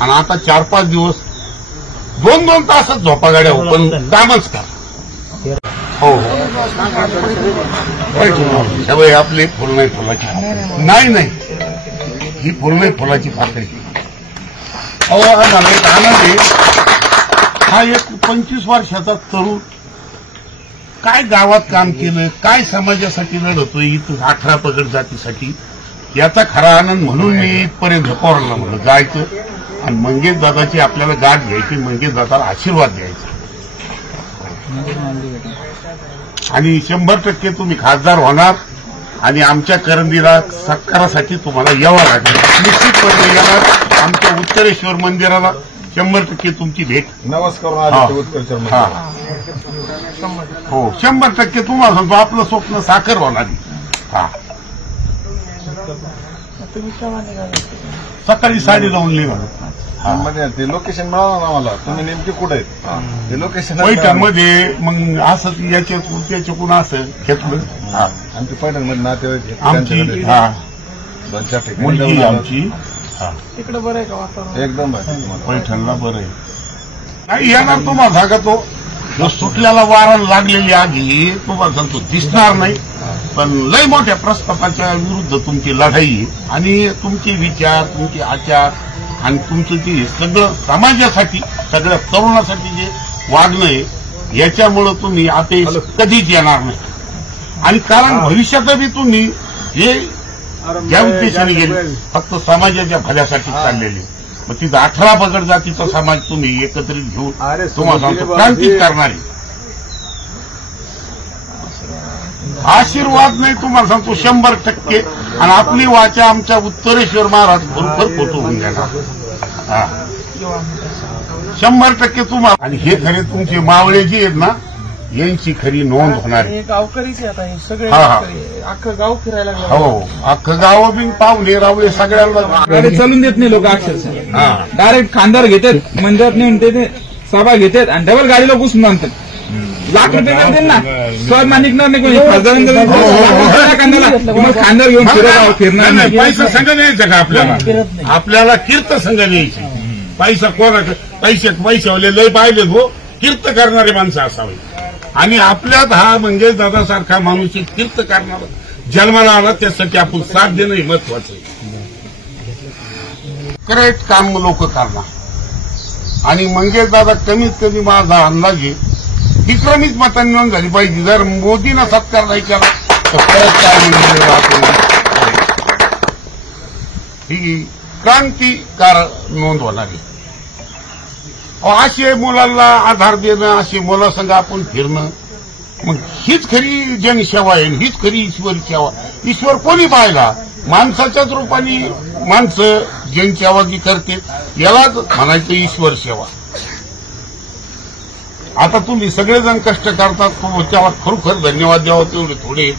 आणि आता 4-5 दिवस 2-2 तासच झोपा गाड्या हो, पण कामच का हो हो आपली फुल नाही फुलाची नाही ही फुल नाही फुलाची पाकळी. अहो आम्हाला एक आनंद आहे. हा एक 25 वर्षाचा तरुण काय गावात काम केलं, काय समाजासाठी लढतोय इथं 18 पगड जातीसाठी, याचा खरा आनंद म्हणून मी इथपर्यंत पोरांना म्हणलं जायचं आणि मंगेश दादाची आपल्याला गाठ घ्यायची, मंगेश दादाला आशीर्वाद द्यायचा आणि 100% तुम्ही खासदार होणार आणि आमच्या करंदीला सत्कारासाठी तुम्हाला यावं लागेल. निश्चितपणे येणार. आमच्या उत्तरेश्वर मंदिराला 100% तुमची भेट. नमस्कार. हो 100% तुम्हाला सांगतो आपलं स्वप्न साकार होणार. हा सकाळी 9:30 निघालो. ते लोकेशन मिळालं ना मला. तुम्ही नेमके कुठे आहेत ते लोकेशन? पैठणमध्ये. मग असं याच्याकडून असं घेतलं. आमची पैठणमध्ये नातेवाईक आमची मुलगी आमची तिकडे बरं आहे का वातावरण? एकदम पैठणला बरं आहे. नाही येणार तुम्हाला सांगतो. जो सुटल्याला वारा लागलेली आगी तुम्हाला सांगतो दिसणार नाही, पण लय मोठ्या प्रस्तावाच्या विरुद्ध तुमची लढाई आहे आणि तुमचे विचार, तुमचे आचार आणि तुमचं जे सगळं समाजासाठी, सगळ्या तरुणासाठी जे वागणं आहे याच्यामुळं तुम्ही आता कधीच येणार नाही. आणि कारण भविष्यातही तुम्ही हे ज्या उद्देशाने गेले फक्त समाजाच्या भल्यासाठी चाललेले, मग तिथं 18 पगड जातीचा समाज तुम्ही एकत्रित घेऊन तुम्हाला सांगतो क्रांतीच करणारे. आशीर्वाद नाही तुम्हाला सांगतो 100%. आणि आपली वाचा आमच्या उत्तरेश्वर महाराज बरोबर फोटो होऊन देणार. हा 100% तुम्हाला. आणि हे खरे तुमचे मावळे जे आहेत ना यांची खरी नोंद होणार आहे. गावकरीच आता हे सगळे अख्खं गाव फिरायला लागलं. हो अख्खं गाव बी पाहुणे रावळे सगळ्यांना गाडी चालून देत नाही लोक. अक्षरशः डायरेक्ट खांद्यावर घेतात, मंदिरात नेऊन ते सभा घेतात आणि डबल गाडीला घुसून आणतात. लाख रुपये देतील ना स्वाभिमान निघणार नाही कोणी. खांद्यावर घेऊन फिरणार नाही. पैसा संघ न्यायचा का आपल्याला? आपल्याला कीर्त संघ न्यायची. पैसा कोणा पैशावाले लय पाहिले हो, कीर्त करणारे माणसं असावे. आणि आपल्यात हा मंगेश दादा सारखा माणूस कीर्त करणारा जन्माला आला, त्यासाठी आपण साथ देणं हे महत्वाचं आहे. करेक्ट काम लोक करणार. आणि मंगेश दादा कमीत कमी माझा अंदाजे विक्रमीच मतांनी नोंद झाली पाहिजे. जर मोदीनं सत्कार नाही केला तर परत काय म्हणजे ही क्रांतिकार नोंद होणार आहे. असे मुलांना आधार देणं, असे मुलासंग आपण फिरणं, मग हीच खरी जनसेवा आहे, हीच खरी ईश्वरी सेवा. ईश्वर कोणी पाहिला? माणसाच्याच रूपाने माणसं जनसेवा जी करते यालाच म्हणायचं ईश्वर सेवा. आता तुम्ही सगळेजण कष्ट करतात, त्याला खरोखर धन्यवाद द्यावा. तेवढे थोडे